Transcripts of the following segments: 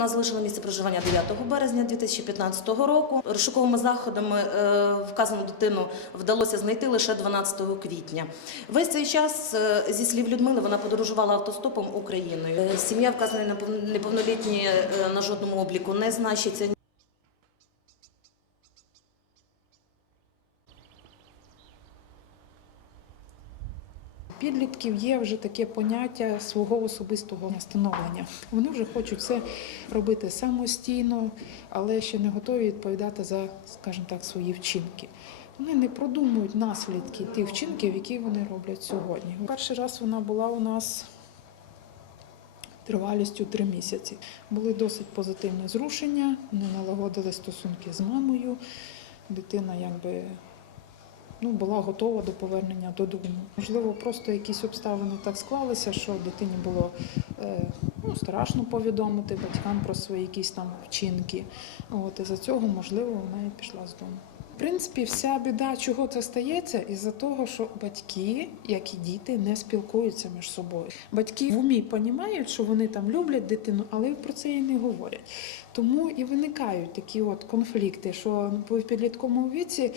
Вона залишила місце проживання 9 березня 2015 року. Розшуковими заходами е, вказану дитину вдалося знайти лише 12 квітня. Весь цей час, е, зі слів Людмили, вона подорожувала автостопом Україною. Е, Сім'я вказаної непов- неповнолітньої е, на жодному обліку не значиться. Підлітків є вже таке поняття свого особистого становлення. Вони вже хочуть все робити самостійно, але ще не готові відповідати за, скажімо так, свої вчинки. Вони не продумують наслідки тих вчинків, які вони роблять сьогодні. Перший раз вона була у нас тривалістю три місяці. Були досить позитивні зрушення, вони налагодили стосунки з мамою. Дитина якби ну, була готова до повернення додому. Можливо, просто якісь обставини так склалися, що дитині було е, ну, страшно повідомити батькам про свої якісь там вчинки. От, і за цього, можливо, вона і пішла з дому. В принципі, вся біда, чого це стається, із-за того, що батьки, як і діти, не спілкуються між собою. Батьки в умі розуміють, що вони там люблять дитину, але про це і не говорять. Тому і виникають такі от конфлікти, що в підлітковому віці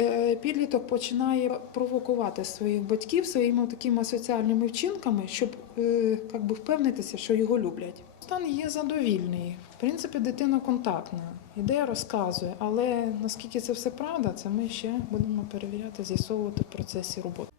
е, підліток починає провокувати своїх батьків своїми такими соціальними вчинками, щоб е, би впевнитися, що його люблять. Стан є задовільний. В принципі, дитина контактна, іде, розказує, але наскільки це все правда, це ми ще будемо перевіряти, з'ясовувати в процесі роботи.